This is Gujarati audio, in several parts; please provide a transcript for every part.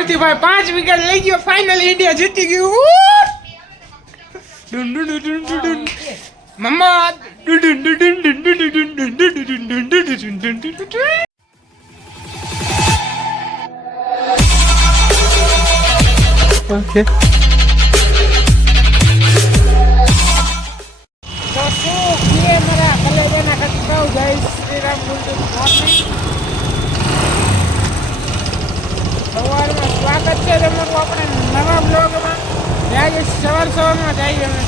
બોલતી ભાઈ 5 વિકેટ લઈ ગયો ફાઇનલ ઇન્ડિયા જીતી ગયું ડુન ડુન ડુન ડુન ડુન મમ્મા ડુન ડુન ડુન ડુન ડુન ડુન ડુન ડુન ડુન ડુન ડુન ઓકે તો શું કે મારા કલેજાના કટકાવ જય શ્રી રામ બોલતો મોર્નિંગ સવારમાં સ્વાગત છે તમારું આપણે નવા બ્લોગમાં આજે સવારમાં જઈએ અમે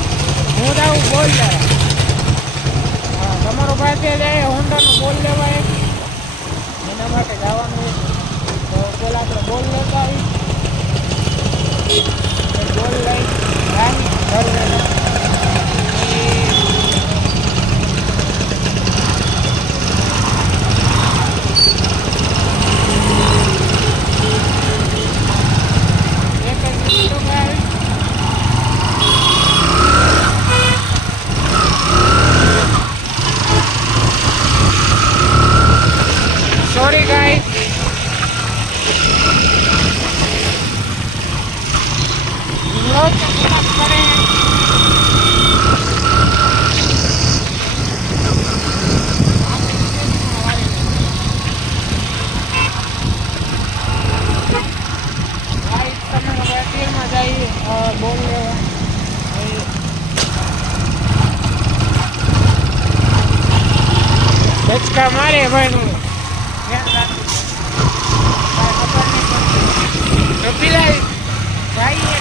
હું આવું બોલ લેવા તમારો ભાઈ ત્યાં જાય હોન્ડાનો બોલ લેવા એના માટે જવાનું તો બોલ આપણે બોલ લેતા આવી બોલ લઈ ઘર sorry guys लोग खराब करें भाई समय बैठे में जाइए और बोल ले बचका मारे भाई नु पिलाई जाइए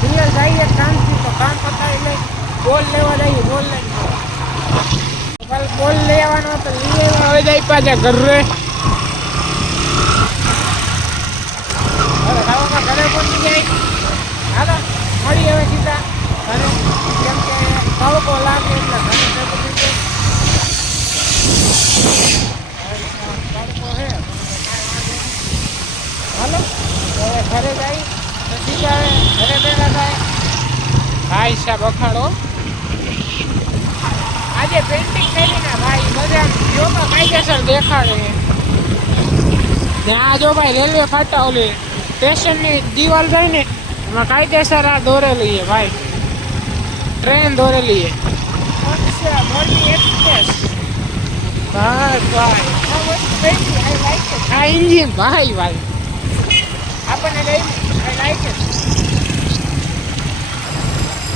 पिलर जाइए काम की तो काम पता ले बोल लेवा जाइए बोल ले कल बोल लेवानो तो लिए હવે જાય પાછા ઘરે હવે ખાવામાં ઘરે પહોંચી જાય હાલો મળી હવે સીધા ઘરે કેમ કે તડકો લાગે એટલે ઘરે પહોંચી જાય તડકો હે હાલો હવે ઘરે જાય પછી આવે ઘરે ભેગા થાય ભાઈ સાહેબ અખાડો આજે પેન્ટિંગ કરી ને ભાઈ મજા યોગા કાયદેસર દેખાડે આ જો ભાઈ રેલવે ફાટા ઓલી સ્ટેશનની દિવાલ જાય ને એમાં કાયદેસર આ દોરેલી છે ભાઈ ટ્રેન દોરેલી છે મોરબી એક્સપ્રેસ બસ ભાઈ આ ઇન્જિન ભાઈ ભાઈ આપણને લઈ આઈ લાઈક ઇટ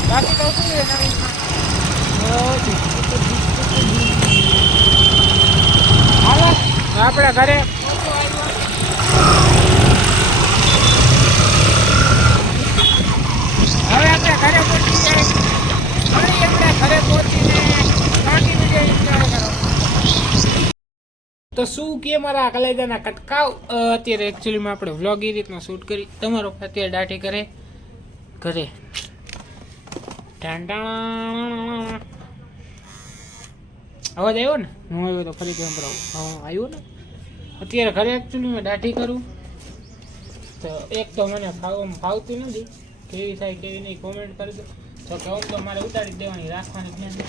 બાકી તો શું છે હાલો આપણે ઘરે હવે આપણે ઘરે પહોંચી જાય આપણે ઘરે પહોંચીને બાકી વિડીયો એન્જોય કરો તો શું કે મારા કલેજાના કટકાવ અત્યારે એકચ્યુઅલીમાં આપણે વ્લોગ એ રીતના શૂટ કરી તમારો અત્યારે દાઢી કરે ઘરે અવાજ આવ્યો ને હું આવ્યો તો ફરીથી સંભળાવું હા આવ્યો ને અત્યારે ઘરે એકચ્યુઅલી મેં દાઢી કરું તો એક તો મને ફાવતું નથી કેવી થાય કેવી નહીં કોમેન્ટ કરી દો તો કે આમ તો મારે ઉતારી દેવાની રાખવાની જ નથી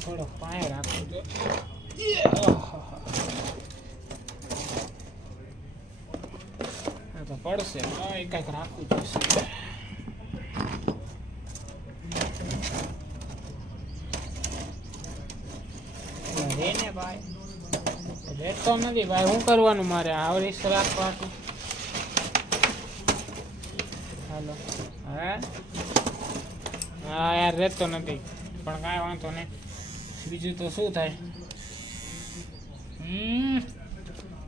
થોડો પાયો રાખવો જો તો પડશે કંઈક રાખવું જોઈશે ને ભાઈ રહેતો નથી ભાઈ શું કરવાનું મારે આવરીશ રાખવાનું હાલો હા હા યાર રહેતો નથી પણ કાંઈ વાંધો નહીં બીજું તો શું થાય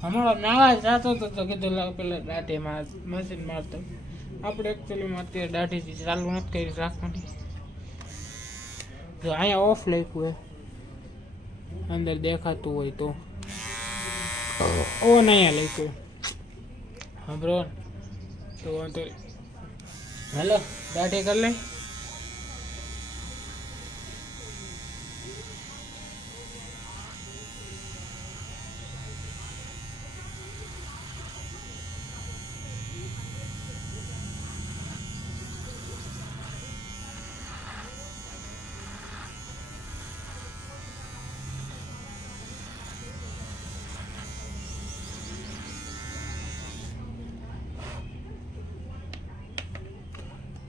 હમણાં નાવા જતો હતો તો કીધું પેલા દાઢીમાં મશીન મારતો આપણે એકચ્યુઅલીમાં અત્યારે દાઢી ચાલુ નથી કરી રાખવાની જો અહીંયા ઓફ લખ્યું હોય અંદર દેખાતું હોય તો ઓ નહીં લખ્યું હા બ્રો તો વાંધો હેલો દાઢી કરી લે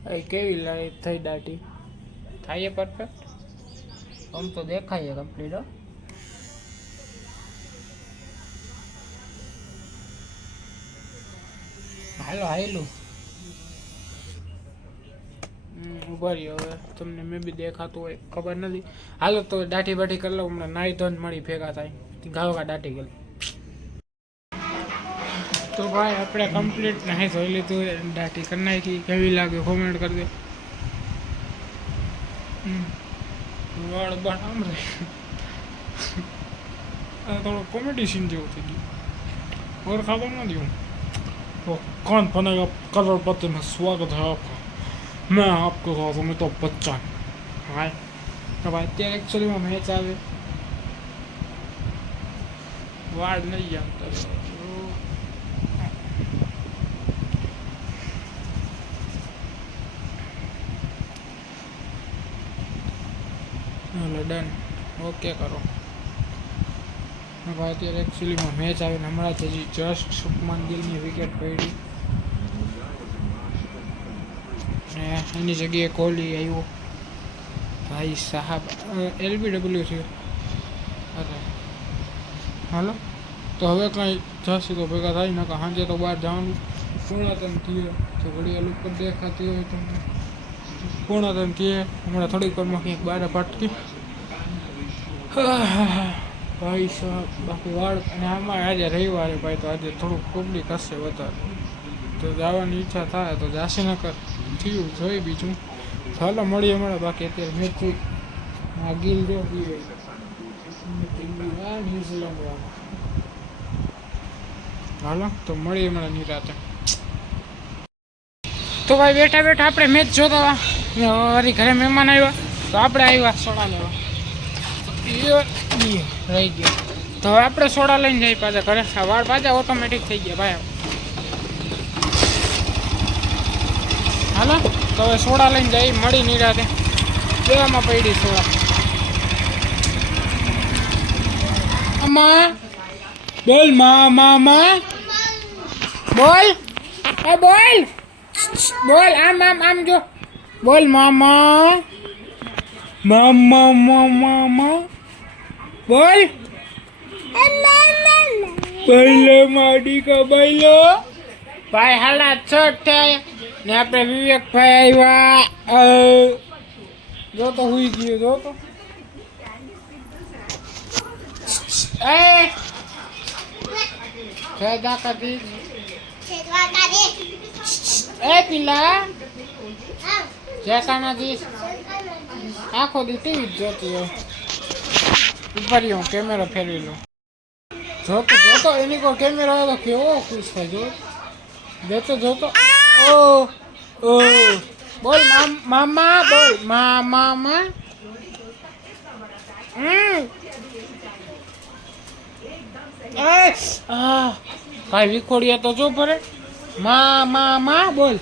કેવી લાગે થઈ દાટી થાય પરફેક્ટ આમ તો દેખાય કમ્પ્લીટ હાલો હાયલું ઉભા રહ્યો હવે તમને મેં બી દેખાતું હોય ખબર નથી હાલો તો દાઢી બાઠી કરી લઉં હમણાં નાઈ ધોન મળી ભેગા થાય ગાવા દાઢી ગયેલી તો ભાઈ આપણે કમ્પ્લીટ નાહી ધોઈ લીધું દાઢી કરી નાખી કેવી લાગે કોમેન્ટ કરી દે વાળ બાળ આમ રહે થોડો कॉमेडी सीन જેવું થઈ ગયું और खबर ना दूँ तो कौन बनेगा करोड़पति में स्वागत है आपका मैं आपके साथ हूँ अमिताभ बच्चन हाय अब અત્યારે એકચ્યુઅલીમાં મેચ આવે વાળ નહીં આવતા હાલો ડન ઓકે કરો હવે અત્યારે એકચ્યુઅલીમાં મેચ આવીને હમણાંથી હજી જસ્ટ શુભમન ગિલની વિકેટ પડી ને એની જગ્યાએ કોહલી આવ્યો ભાઈ સાહેબ LBW થયું અરે હાલો તો હવે કાંઈ જશે તો ભેગા થાય ને સાંજે તો બહાર જવાનું પૂર્ણાતન થઈએ તો ઘડિયાળ ઉપર દેખાતી હોય તમને પૂર્ણાતન થઈએ હમણાં થોડીક વારમાં ક્યાંક બહાર ભટકી ભાઈ સાહેબ બાકી વાળ અને આમાં આજે રવિવારે ભાઈ તો આજે થોડુંક પબ્લિક હશે વધારે તો જવાની ઈચ્છા થાય તો જાશે ન કર થયું જોઈ બીજું ચાલો મળીએ મળે બાકી અત્યારે મેચ આ ગિલ જો ન્યુઝીલેન્ડ વાળા હાલો તો મળીએ મળે નિરાતે તો ભાઈ બેઠા બેઠા આપણે મેચ જોતા વળી ઘરે મહેમાન આવ્યા તો આપણે આવ્યા સોડા લેવા રહી ગયો તો હવે આપણે સોડા લઈને જઈએ પાછા ઘરે વાળ પાછા ઓટોમેટિક થઈ ગયા ભાઈ હાલો તો હવે સોડા લઈને જઈ મળી નિરાતે કેવામાં પડી સોડા માં બોલ માં બોલ એ બોલ બોલ આમ આમ આમ જો બોલ મામા બોલ પહેલો માડી કા બાઈલો ભાઈ હાલા છઠ થાય ને આપણે વિવેકભાઈ આવ્યા જો તો હુઈ ગયો જો તો એ પીલા જતા નથી આખો દી ટીવી જ જોતી હોય ઉપર હું કેમેરો ફેરવી લઉં જોતો જોતો એની કોઈ કેમેરો આવે તો કેવો ખુશ થાય જો જોતો જોતો ઓ ઓ બોલ મામા બોલ મામા ભાઈ વિખોડિયા તો જો ભરે મા બોલ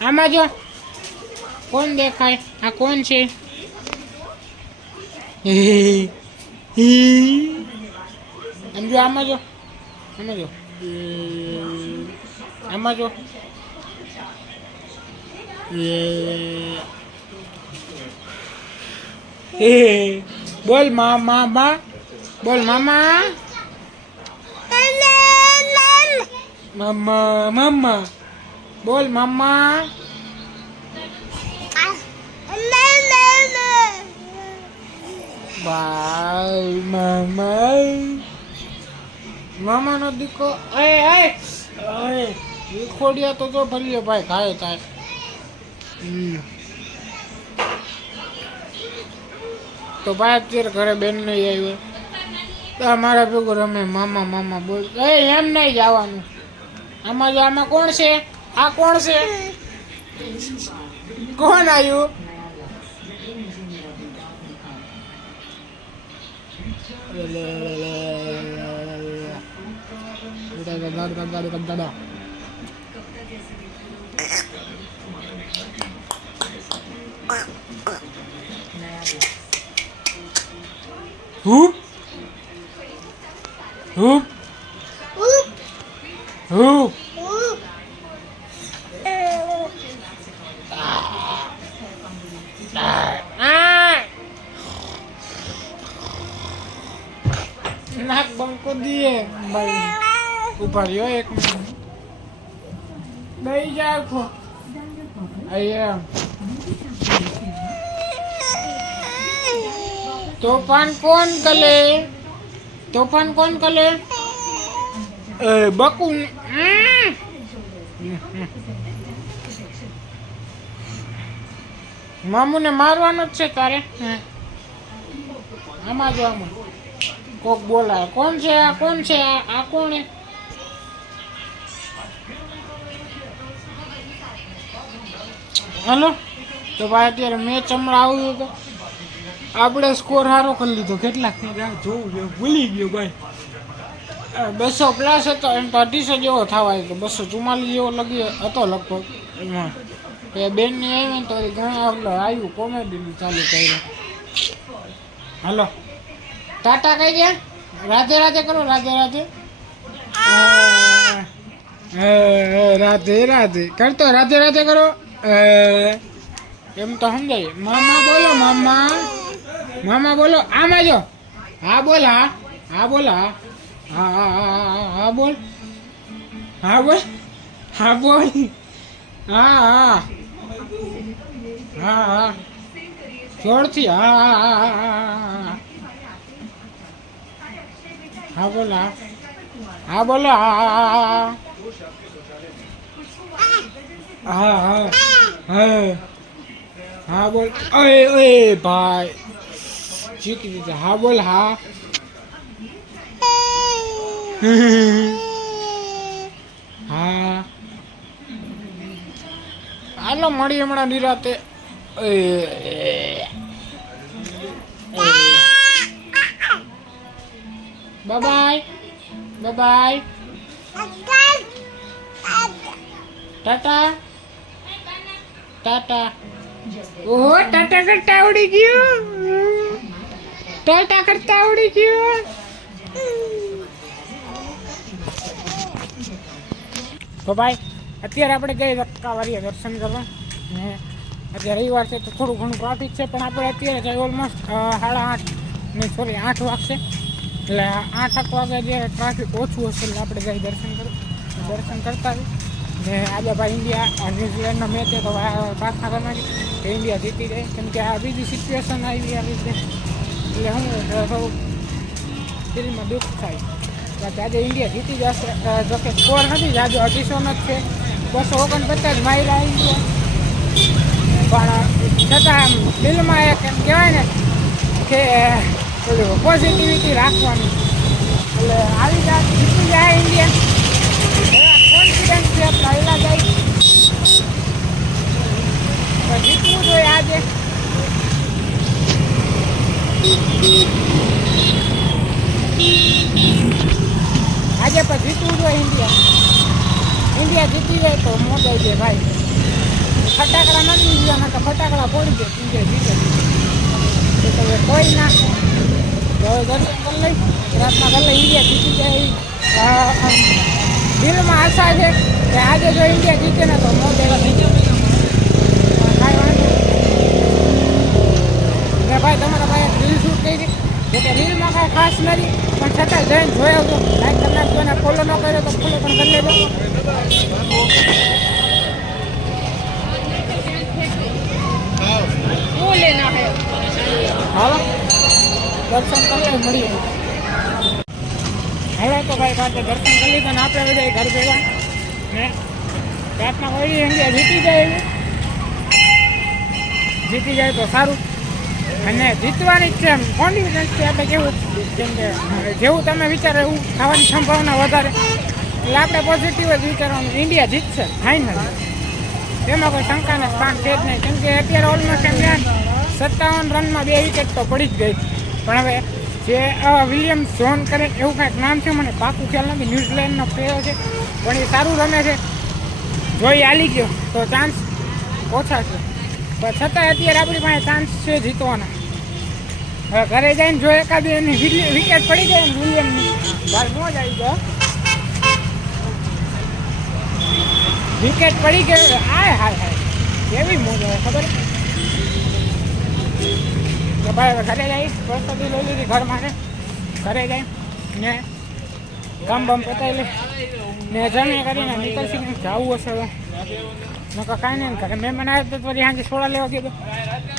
આમાં જો કોણ દેખાય આ કોણ છે એમ જો આમાં જો આમાં જો બોલ મા બોલ મામા મમ્મા બોલ મમ્મા બાય મામા નો દીકો ખોડિયા તો જો ભરીએ ભાઈ ખાય થાય તો ભાઈ અત્યારે ઘરે બેન નહીં આવ્યો તો મારા ભેગું રમે મામા બોલ એમ નહીં જવાનું આમાં જો આમાં કોણ છે આ કોણ છે કોણ આવ્યું Hoop. Hoop. Hoop. નાક બંકો દીએ ભાઈ ઉભા રહ્યો એક મિનિટ દઈ જાવ છો અહીંયા तूफान कौन कले बकुन मामू ने मारवानो छे तारे आमा जो आमा कोक बोला कौन छे आ कौन है हेलो तो भाई अत्यारे मैच हमणा આવ્યો તો આપણે સ્કોર સારો કરી લીધો કેટલાક જોવું ભૂલી ગયો ભાઈ 200 પ્લસ હતો એમ તો 250 જેવો થવાય તો 244 જેવો લગી હતો લગભગ એમાં એ બેનની આવી ને તો ઘણા આવ્યું કોમેડીનું ચાલુ કર્યું હાલો ટાટા કહી દે રાધે રાધે કરો રાધે રાધે રાધે રાધે કરતો રાધે રાધે કરો એમ તો સમજાય મામા બોલો મામા બોલો આમાં જો હા બોલ હા બોલ હા બોલ હા બોલ હા બોલ હા જોરથી હા બોલ હા બોલો હા બોલ ઓય ભાઈ ચીકી દીધા હા બોલ હા હા હાલો મળી હમણાં નિરાતે બાય બાય ટાટા ટાટા ઓહો ટાટા કરતા આવડી ગયું ટાટા કરતા આવડી ગયું તો ભાઈ અત્યારે આપણે ગઈ રક્કાવાળીએ દર્શન કરવા ને અત્યારે રવિવાર છે તો થોડું ઘણું ટ્રાફિક છે પણ આપણે અત્યારે જાય ઓલમોસ્ટ 8 વાગશે એટલે 8 વાગે જે ટ્રાફિક ઓછું હશે એટલે આપણે જઈ દર્શન કરતા આવી ને આજે ભાઈ ઇન્ડિયા ન્યુઝીલેન્ડનો મેચ છે તો પ્રાર્થના કરવાની કે ઇન્ડિયા જીતી જાય કેમ કે આ બીજી સિચ્યુએશન આવી આ રીતે એટલે હું થોડું દિલમાં દુઃખ થાય બાકી આજે ઇન્ડિયા જીતી જશે જોકે સ્કોર નથી જ આજે 250 જ છે 249 માર્યા ઇન્ડિયા પણ છતાં આમ દિલમાં એક એમ કહેવાય ને કે પેલું પોઝિટિવિટી રાખવાની એટલે આવી જાત જીતી જાય ઇન્ડિયા કોન્ફિડન્સ છે પહેલા જાય જીતવું જોઈએ આજે પણ જીતવું જોઈએ ઇન્ડિયા જીતી જાય તો મોજાઈ જાય ભાઈ ફટાકડા નથી ઇન્ડિયામાં તો ફટાકડા ફોડી દે ઇન્ડિયા જીતે તો હવે કોઈ ના દર્શન કરી લઈ પ્રાર્થના કરી લઈ ઇન્ડિયા જીતી જાય દિલમાં આશા છે કે આજે જો ઇન્ડિયા જીતે ને તો મોજાઈ કાંઈ વાંધો ને ભાઈ તમારા ભાઈ રીલ શૂટ કરી જોકે રીલમાં કાંઈ ખાસ નથી પણ છતાં જઈને જોયા તો લાઈક કરી નાખજો અને ફોલો ન કર્યો તો ફોલો પણ કરી લેજો હાલો દર્શન કરી મળીએ હવે તો ભાઈ પાસે દર્શન કરી લીધા ને આપણે બધા ઘર ભેગા ને પ્રાર્થના કરી ઇન્ડિયા જીતી જાય તો સારું અને જીતવાની જ છે એમ કોન્ફિડન્સથી આપણે કેવું કેમ કે જેવું તમે વિચારો એવું થવાની સંભાવના વધારે એટલે આપણે પોઝિટિવ જ વિચારવાનું ઇન્ડિયા જીતશે ફાઇનલ એમાં કોઈ શંકાને સ્થાન છે જ નહીં કેમ કે અત્યારે ઓલમોસ્ટ એમને 57 રનમાં 2 વિકેટ તો પડી જ ગઈ પણ હવે જે વિલિયમ જોન કરે એવું કાંઈક નામ છે મને પાકું ખ્યાલ નથી ન્યૂઝીલેન્ડનો પ્લેયર છે પણ એ સારું રમે છે જો એ હાલી ગયો તો ચાન્સ ઓછા છે પણ છતાંય અત્યારે આપણી પાસે ચાન્સ છે જીતવાના હવે ઘરે જઈને જો એકાદ એની વિકેટ પડી જાય ને વિલિયમની બાર ન જ આવી જાય વિકેટ પડી ગયો હાય કેવી મોજ હોય ખબર કે ભાઈ હવે ઘરે જઈ પ્રસ્તુતિ લઈ લીધી ઘર માટે ઘરે જઈ ને કામ બામ પતાવી લે ને જમી કરીને નીકળશે ને જવું હશે હવે નકર કાંઈ નહીં ઘરે મહેમાન આવ્યા તો વળી સાંજે સોડા લેવા ગયો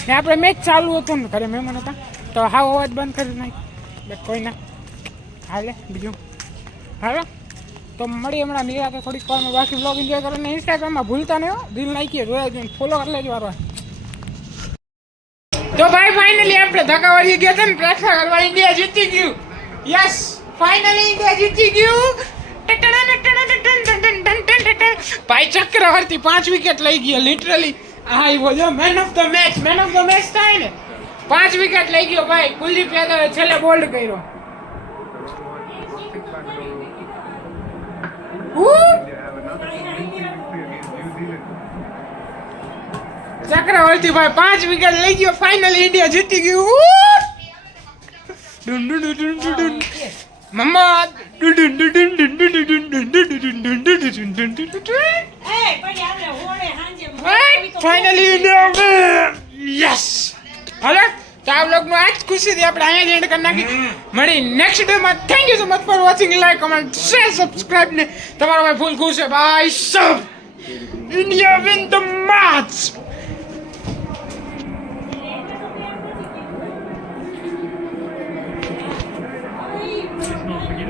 ને આપણે મેચ ચાલુ હતું ને ઘરે મહેમાન હતા તો હાવ અવાજ બંધ કરી નાખી કોઈ ના હાલે બીજું હાલો તો મળી હમણાં નિરાતે થોડીક વારમાં બાકી બ્લોગ એન્જોય કરો ને ઇન્સ્ટાગ્રામમાં ભૂલતા નહીં હો દિલ નાખીએ જોયા જોઈને ફોલો કરી લેજો વારવાર તો ભાઈ ફાઇનલી આપણે ધક્કાવાળી ગયા હતા ને પ્રેક્ષા કરવા ઇન્ડિયા જીતી ગયું યસ ફાઇનલી ઇન્ડિયા જીતી ગયું ભાઈ ચક્રવર્તી 5 વિકેટ લઈ ગયો લિટરલી હા એ બોલ્યો મેન ઓફ ધ મેચ થાય ને 5 વિકેટ લઈ ગયો ભાઈ કુલદીપ યાદવે છેલ્લે બોલ્ડ કર્યો ચક્રવર્તી ભાઈ 5 વિકેટ લઈ ગયો ફાઇનલી ઇન્ડિયા જીતી ગયું મમ્મા ફાઇનલી ઇન્ડિયા યસ હાલો તો આ વ્લોગનો આજ ખુશીથી આપણે અહીંયા એન્ડ કરી નાખી મળી નેક્સ્ટ ડેમાં thank you so much for watching like comment share subscribe ને તમારો ભાઈ ફૂલ ખુશ છે ભાઈ સબ India win the match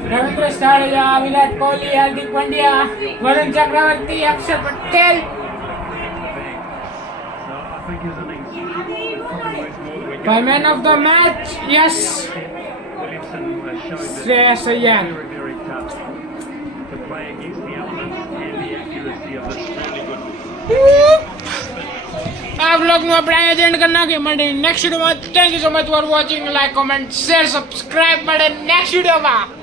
Ravindra Jadeja Virat Kohli Hardik Pandya Varun Chakravarthy Axar Patel by man of the match yes Shreyas Iyer આ વ્લોગનું આપણે અહીંયા એન્ડ કરી નાખીએ મળે નેક્સ્ટ વિડીયોમાં thank you so much for watching like comment share subscribe મળે નેક્સ્ટ વિડીયોમાં